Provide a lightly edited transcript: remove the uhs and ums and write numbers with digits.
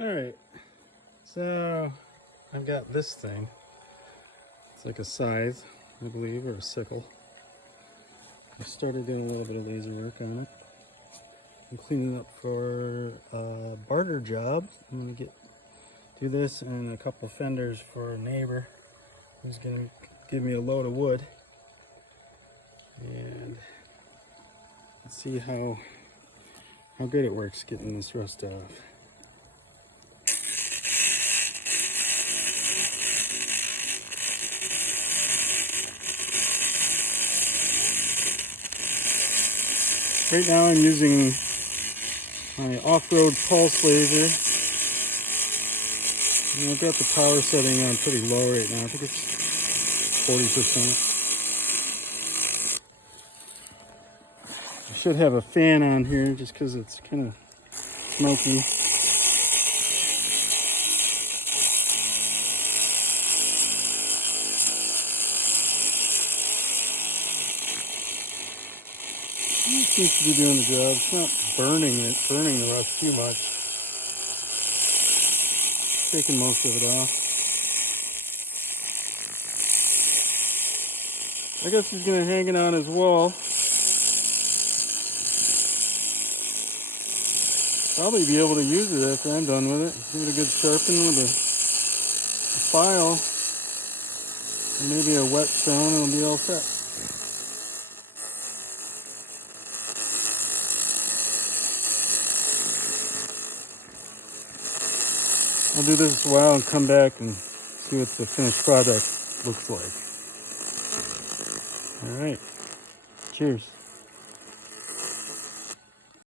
Alright, so I've got this thing. It's like a scythe, I believe, or a sickle. I started doing a little bit of laser work on it. I'm cleaning up for a barter job. I'm going to do this and a couple fenders for a neighbor who's going to give me a load of wood. And let's see how good it works getting this rust off. Right now I'm using my off-road pulse laser. And I've got the power setting on pretty low right now. I think it's 40%. I should have a fan on here just because it's kind of smoky. It seems to be doing the job. It's not burning the rust too much. Taking most of it off. I guess he's gonna hang it on his wall. Probably be able to use it after I'm done with it. Give it a good sharpen with a file. And maybe a whetstone, and it'll be all set. I'll do this a while and come back and see what the finished product looks like. All right, cheers.